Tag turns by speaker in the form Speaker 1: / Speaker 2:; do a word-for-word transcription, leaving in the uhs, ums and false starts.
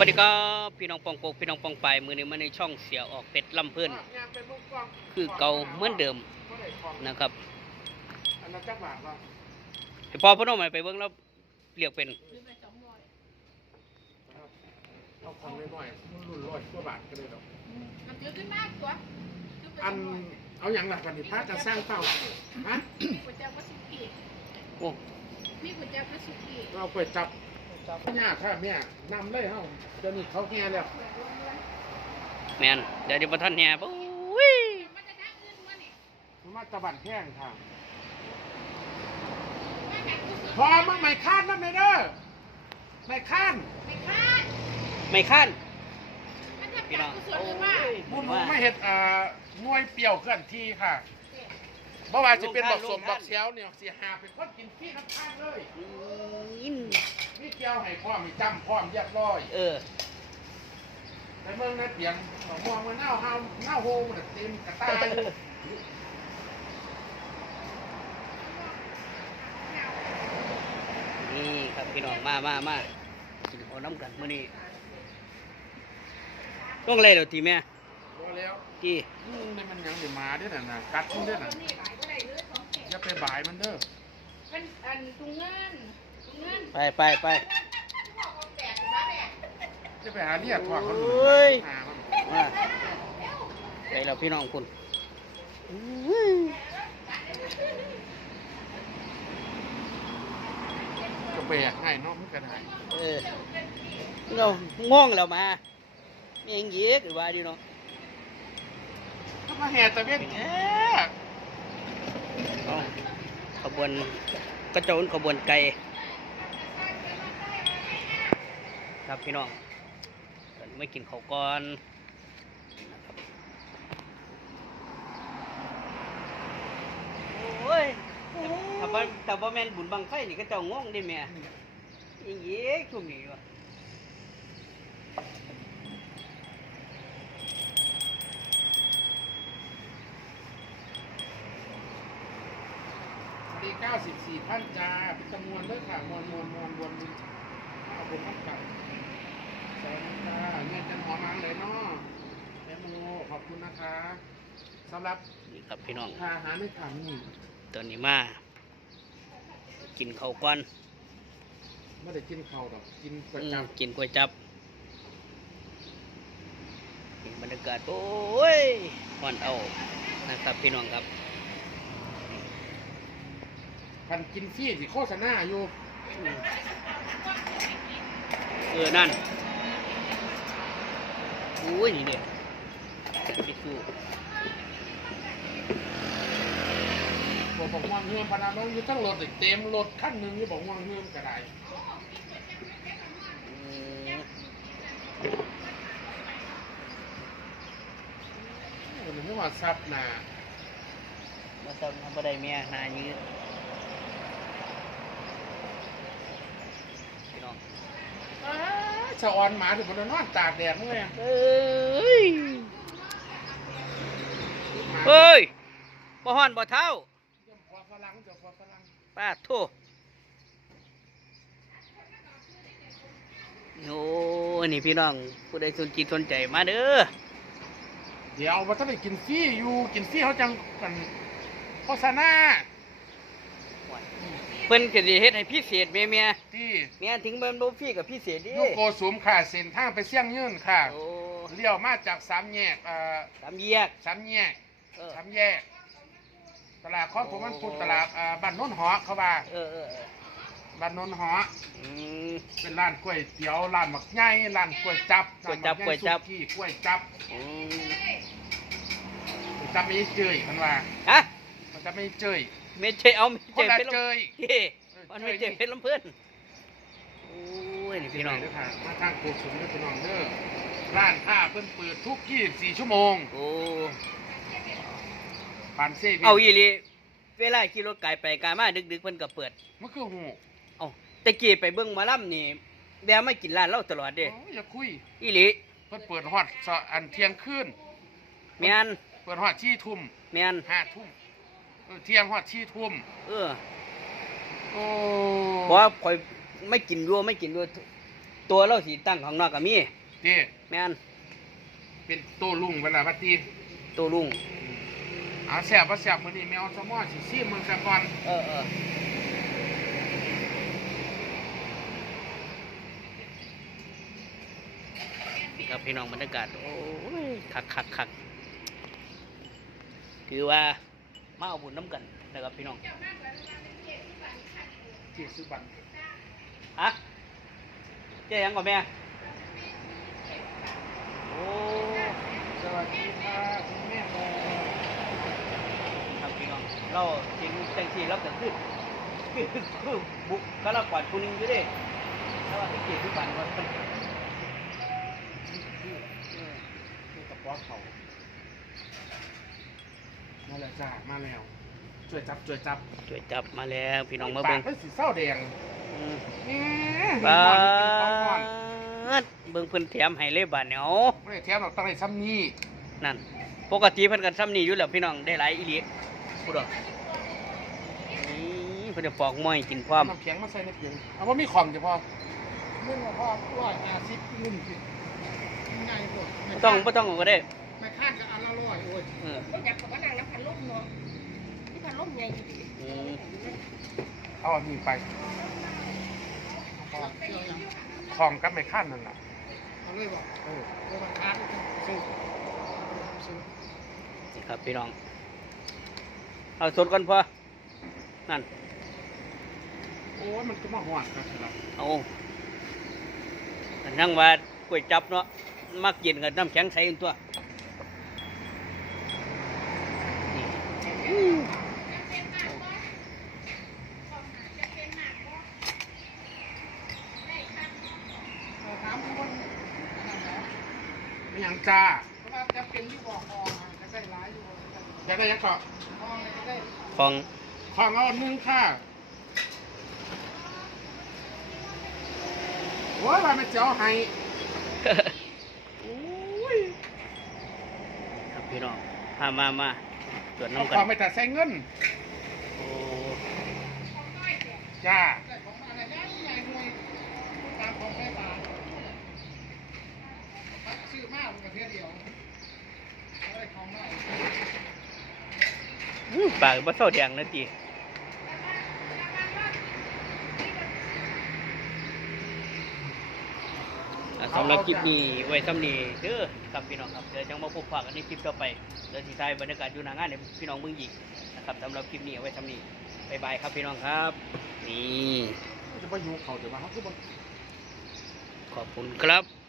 Speaker 1: วัสดีครับพี่น้องปองโปกพี่น้องปองปายมือนี้มาในช่องเสียออกเป็ดลำเพื่อนคือเก่าเหมือนเดิมนะครับไอพอพ่อน้องใหม่ไปเบิ้งแล้วเรียกเป็น
Speaker 2: เอาของน้อยๆมันรุ่นร้อยกว่าบาทก็ได้ดอก
Speaker 3: มันเยอะขึ้นมากตัว
Speaker 2: อันเอาอย่างหลักวันนี้พระจะสร้างเป้าฮะ
Speaker 3: ก๋วยจั๊บวัสุกี้
Speaker 1: โอ้
Speaker 3: มีก๋วยจั๊บวัสุกี้
Speaker 2: เราเปิดจับเนี่ยถ้าเนี่ยนำเลยเฮาเดี๋ยวนี้เขาแง่แล้ว
Speaker 1: แมนเดี๋ยวเดี๋ยวท่านเนี่ยปุ้ย
Speaker 3: มันจะทางอื่นมาเนี่ย
Speaker 2: มันมาตะบันแข้งค่ะพอมึงไม่คาดนั่นเลยเด้อไม่คาด
Speaker 3: ไม่คาด
Speaker 1: ไม่ขั้น
Speaker 3: มันจะจับกุศลหรือว่า
Speaker 2: บุญไม่เห็ดเอ่อมวยเปี่ยวเคลื่อนที่ค่ะเมื่อวานจะเป็นบอกสมบอกเซลเนี่ยเสียหาเป็นคนกินขี้น้ำข้างเลยนี่เกี่ยวให้พร้อมมีจำพร้อมเรียบร้อย
Speaker 1: เออ
Speaker 2: แต่เมืองนั้นเปลี่ยนมองมันเน่าเฮาเน่าโฮมันเต็มกระต่าย
Speaker 1: นี่ครับพี่น้องมามามากินเอาน้ำกันมื้อนี้ต้องเลยเดี๋ยวทีแม่
Speaker 2: พอแล้ว
Speaker 1: กี่
Speaker 2: นี่มันยังอยู่มาด้วยน่ะนะกัดมันด้วยน่ะอย่าไปบ่ายมันเด้อ
Speaker 3: มันอันตุงเงินตุงเงิน
Speaker 1: ไปไปไป
Speaker 2: จะไปหาเรียกพ่อเขาดูหามัน
Speaker 1: มาไปเราพี่น้องคุณ
Speaker 2: ก็ไปให้น้องมันก็ได้
Speaker 1: เออเราง่วงแล้วมาเมียงเยกหรือว่าดีเนาะ
Speaker 2: ก็มาแห่ตะเวนแห่
Speaker 1: ขบวนกระโจนขบวนไก่ครับพี่น้องตอนนี้ไม่กินข้าวก่อนโอ้ยถ้าว่าถ้าว่าแม่นบุญบังไฟนี่ก็เจ้างงได้แม่ยังเยกช่วงนี้วะ
Speaker 2: ดีเก้าสิบสี่ท่านจ้าเป็นจำนวนด้วยค่ะมวลมวลมวลวนเอาเป็นทับกันสวัสดีค่ะเงินจันหอมมาเลยเนาะแม่โมขอบคุณนะคะสำหรับ
Speaker 1: นี่ครับพี่น้อง
Speaker 2: อาหารไม่ขาดนี่
Speaker 1: ตอนนี้มากินข้าวก่อน
Speaker 2: ไม่ได้กินข้าวหรอกกินก๋วยจั๊บ
Speaker 1: กินก๋วยจั๊บบรรยากาศโอ้ยหอนเอานะครับพี่น้องครับ
Speaker 2: พันกินฟรีสิโฆษณาอยู่
Speaker 1: เออนั่นโอ้ยนี่เด็กไปสู้
Speaker 2: บอกบอกว่างเฮือมพนันมันอยู่ทั้งรถเต็มรถขั้นหนึ่งอยู่บอกว่างเฮือมกระไรมันไม่ว่าซับหนา
Speaker 1: มาทำอะไรเมียนายืดพี่น้อง
Speaker 2: ชาวออนหมาถึงมันนอนตากแดดเมื่อ
Speaker 1: เอ้ยเฮ้ยบ่ฮ้อนบ่เท่าป้าโถ่โอ้นี่พี่น้องผู้ใดสนจิตสนใจมาเด้อ
Speaker 2: เดี๋ยวว่าถ้าไปกินฟรีอยู่กินฟรีเขาจังกันโฆษณา
Speaker 1: เพิ่นก็สิเฮ็ดให้พิเศษแม่เมีย
Speaker 2: ที่
Speaker 1: เมียถึงเบิ่นบ่ฟรีกับพิเศษดิ
Speaker 2: อยู่โกสุมค่ะเส้นทางไปเสี่ยงยืนค่ะ
Speaker 1: โอ้
Speaker 2: เลี้ยวมาจากสามแยกเอ่อ
Speaker 1: สามแยก
Speaker 2: สามแยกสามแยกตลาดคลองผมมันพูดตลาดเอ่อบ้านโน้นหอเขาว่า
Speaker 1: เออเออ
Speaker 2: บ้านโน้นหอ
Speaker 1: อืม
Speaker 2: เป็นร้านก๋วยเตี๋ยวร้านหมักใหญ่ร้านก๋วยจั๊บ
Speaker 1: ก๋วยจั๊บก๋วยจั๊บ
Speaker 2: ที่ก๋วยจั๊บ
Speaker 1: อืม
Speaker 2: จะไม่เจยมันว่า
Speaker 1: ฮะ
Speaker 2: มันจะไม่เจย
Speaker 1: ไม่ใช่เอาไม่ใช่
Speaker 2: เป็นเจย
Speaker 1: มันไม่ใช่เป็นลำเพื่อนโอ้ยนี่พี่น้อง
Speaker 2: ด้วยค่ะมาทางโกสุมด้วยพี่น้องเด้อร้านค้าเพิ่นเปิดทุกยี่สิบสี่ชั่วโมง
Speaker 1: โอ้
Speaker 2: ผ่านเซเว่น
Speaker 1: เอาอีหลีเวลาขี่รถไกลไปไกลมาดึกๆเพิ่นก็เปิด
Speaker 2: มันคือหู
Speaker 1: เอ้าตะกี้ไปเบิ่งหมอลำนี่แวะมากินร้านเราตลอดเด้
Speaker 2: โอ้อย่าคุย
Speaker 1: อีหลี
Speaker 2: เพิ่นเปิดฮอดอันเที่ยงคืน
Speaker 1: แม่น
Speaker 2: เปิดฮอดสี่ทุ่ม
Speaker 1: แม่น
Speaker 2: ห้าทุ่มเออเที่ยงฮอดสี่ทุ่ม
Speaker 1: เออ
Speaker 2: โอ้
Speaker 1: บ่ข่อยไม่กินรัวไม่กินรัวตตัวเราสิตั้งข้างนอกก็มี
Speaker 2: เจ้
Speaker 1: แม่น
Speaker 2: เป็นโตลุงเวลาบัดนี้
Speaker 1: ตัวลุง
Speaker 2: เอาแซ่บบ่แซ่บมื้อนี้แมวสมอสิซีมึงซะก่อน
Speaker 1: เออเออนี่ครับพี่น้องบรรยากาศโอ้ยคักคักคักถือว่ามาเอาบุญน้ำกันนะครับพี่น้อง
Speaker 2: เจ้ซื้อบัตร
Speaker 1: ฮะเจ๊ยังก่อนแม่โอ้
Speaker 2: สวัสดีค่ะคุณแม่โม
Speaker 1: ครับพี่น้องเราจริงจังสีเราเกิดขึ้นคือคือบุกก็เราก่อนผู้หนึงอยู่เดิแต่ว่าที่เกียรติบันว่าเป็น
Speaker 2: นี่กระป๋อเขามาแล้วจ้ามาแล้วช่วยจับช่วยจับ
Speaker 1: ช่วยจับมาแล้วพี่น้องมา
Speaker 2: ปา
Speaker 1: เบิ่
Speaker 2: ก
Speaker 1: ง
Speaker 2: เป็นสีเศร้าแดง
Speaker 1: อืม
Speaker 2: นี่
Speaker 1: บา
Speaker 2: ของก่อน
Speaker 1: ดเบิ่งเพิ่นแถมให้เลยบาดเหนียว
Speaker 2: ไม่ได้แถมหรอกต้องได้ซ้ำนี่
Speaker 1: นั่นปกติเพิ่นกันซ้ำนี่อยู่แล้วพี่น้องได้หลายอีหลีพูดดอกนี่เพิ่นจะปอกม้อยกินพร้อม
Speaker 2: น้ำแข็งมาใส่ในเพียงเอาว่ามีของจะพอ
Speaker 4: เรื่องว่าพ่อร้อยห้าสิบเงินสิง่ายกว่า
Speaker 1: บ่ต้องบ่ต้องก็ได้
Speaker 4: ไม่คาดกับอันละร้อยโอ้ย
Speaker 1: เออ
Speaker 3: อยากกับว่านางน้ำพันลุ่มเนาะที่พันลุ่มใหญ่อยู่ดี
Speaker 1: อืม
Speaker 2: เอาอันนี้ไป
Speaker 4: พอเชื่อยัง
Speaker 2: ของกับไม่ขั้นนั่นแหละ
Speaker 4: เอาเลยบอก
Speaker 2: เออ
Speaker 4: โอ้มันคาดซื้อซื้อ
Speaker 1: นี่ครับพี่น้องเอาสดก่อนพอนั่น
Speaker 2: โอ้ยมันก็มาหวานครับครับ
Speaker 1: เอาอันนั่งว่ากล้วยจับเนาะมักกินกับน้ำแข็งใสกันตัวนี่
Speaker 4: เอาถามคนนั่นแหละ
Speaker 2: ไม่ยังจ้า
Speaker 4: เพราะว่าจะเป็นที่บอกคอจะได้ร้ายอยู่
Speaker 2: อยากได้ยังต่อ
Speaker 4: คอเลยจะได้
Speaker 1: ของ
Speaker 2: ของเอาอันหนึงค่ะโอ้ยว่าไม่เจ้าให้โอ้ย
Speaker 1: ครับพี่น้องมามามาตรวจ
Speaker 2: เอา
Speaker 1: น้ำกั
Speaker 2: ข
Speaker 1: น
Speaker 2: องไปแต่ใส่เงิน
Speaker 1: โอ้
Speaker 2: จ้า
Speaker 4: ได้ของอะไรได้ใหญ่หน่วยตามของแม่ตาซื้อมากมันก็เท่าเดียวได้ของได้
Speaker 1: อื้อปากบ่เศร้าแดงนะจีอ่ะสำหรับคลิปนี้ไว้สำนี้เด้อครับพี่น้องครับเดี๋ยวจังมาพบปะกันในคลิปต่อไปเดี๋ยวที่ท้ายบรรยากาศอยู่หน้างานในพี่น้องเมืองหญิงนะครับสำหรับคลิปนี้เอาไว้สำนี้บ๊ายบายครับพี่น้องครับนี่
Speaker 2: จะไปอยู่เขาเดี๋ยวมาเขาคือบ่
Speaker 1: ขอบคุณครับ